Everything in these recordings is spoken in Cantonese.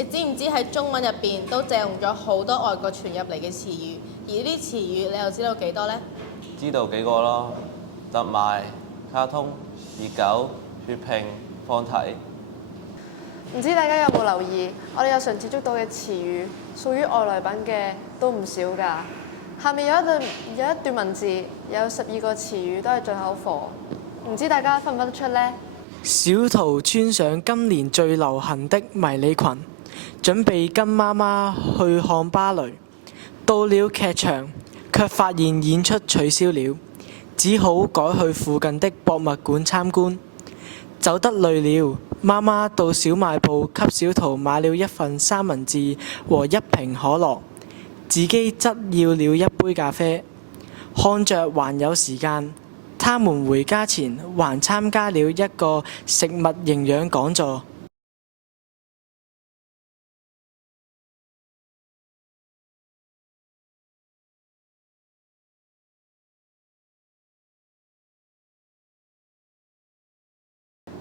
你知唔知喺中文入邊都借用咗好多外國傳入嚟嘅詞語，而呢啲詞語你又知道幾多呢？知道幾個咯，特賣、卡通、熱狗、血拼、放題。唔知大家有冇留意，我哋日常接觸到嘅詞語，屬於外來品嘅都唔少㗎。下面有一段文字，有12個詞語都係進口貨，唔知大家分唔分得出呢？小桃穿上今年最流行的迷你裙，準備跟媽媽去看芭蕾。到了劇場，卻發現演出取消了，只好改去附近的博物館參觀。走得累了，媽媽到小賣部給小桃買了一份三文治和一瓶可樂，自己則要了一杯咖啡。看着還有時間，他們回家前還參加了一個食物營養講座。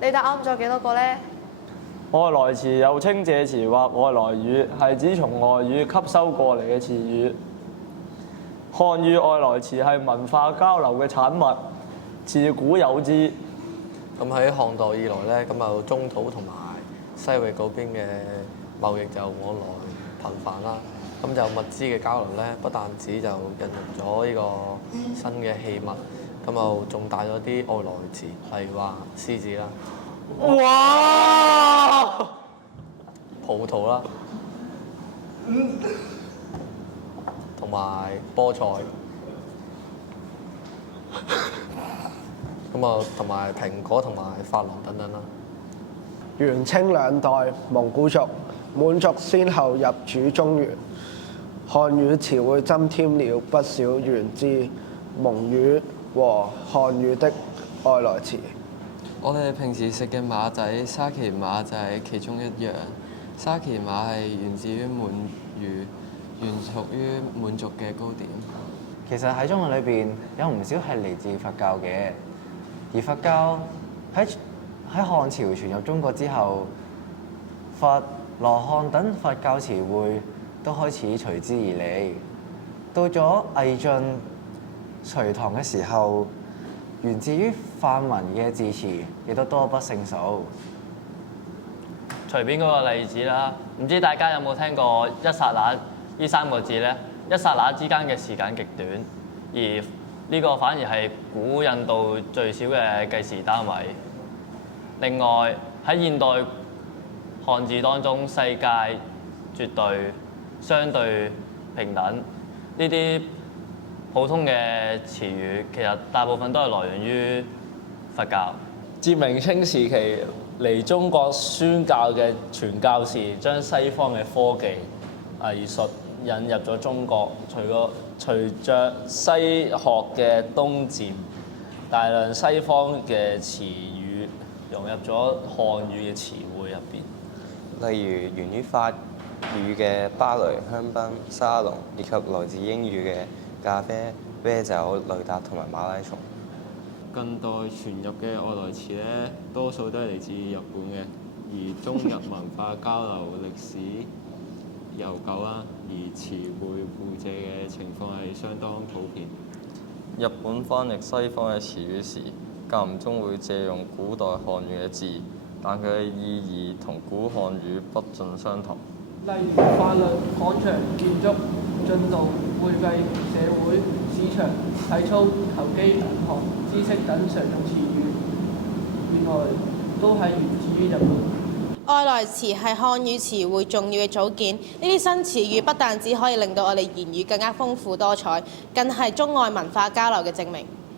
你答啱咗幾多個呢？外來詞又稱借詞或外來語，係指從外語吸收過嚟嘅詞語。漢語外來詞係文化交流嘅產物，自古有之。咁喺漢代以來咧，咁就中土同埋西域嗰邊嘅貿易就往來頻繁啦。咁就物資嘅交流咧，不但止就引入咗呢個新嘅器物，咁就仲帶咗啲外來詞，例如話獅子啦。哇！葡萄啦，同埋菠菜，咁啊，同埋蘋果同埋髮廊等等啦。元清兩代蒙古族、滿族先後入主中原，漢語詞彙增添了不少源自蒙語和漢語的外來詞。我哋平時食嘅馬仔、沙琪馬就係其中一樣。沙琪馬係源自於滿語，原屬於滿族嘅糕點。其實喺中文裏邊有唔少係嚟自佛教嘅，而佛教喺漢朝傳入中國之後，佛、羅漢等佛教詞彙都開始隨之而嚟。到咗魏晉、隋唐嘅時候，源自於梵文嘅字詞亦都多不勝數。隨便嗰個例子啦，唔知大家有冇聽過一剎那呢3個字呢？一剎那之間嘅時間極短，而呢個反而係古印度最少嘅計時單位。另外喺現代漢字當中，世界、絕對、相對、平等呢啲普通嘅詞語，其實大部分都係來源於佛教。自明清時期嚟中國宣教嘅傳教士，將西方嘅科技、藝術引入咗中國。隨着西學嘅東漸，大量西方嘅詞語融入咗漢語嘅詞彙入邊。例如源於法語嘅芭蕾、香檳、沙龍，以及來自英語嘅咖啡、啤酒、雷達同埋馬拉松。近代傳入嘅外來詞咧，多數都係嚟自日本嘅，而中日文化交流歷史悠久啦，而詞彙互借嘅情況係相當普遍。日本翻譯西方嘅詞語時，間唔中會借用古代漢語嘅字，但佢嘅意義同古漢語不盡相同。例如法律、廣場、建築、進度、會計、社會、市場、體操、投機、銀行、知識等常用詞語，原來都係源自於日本。外來詞係漢語詞彙重要嘅組件，呢啲新詞語不但只可以令到我哋言語更加豐富多彩，更係中外文化交流嘅證明。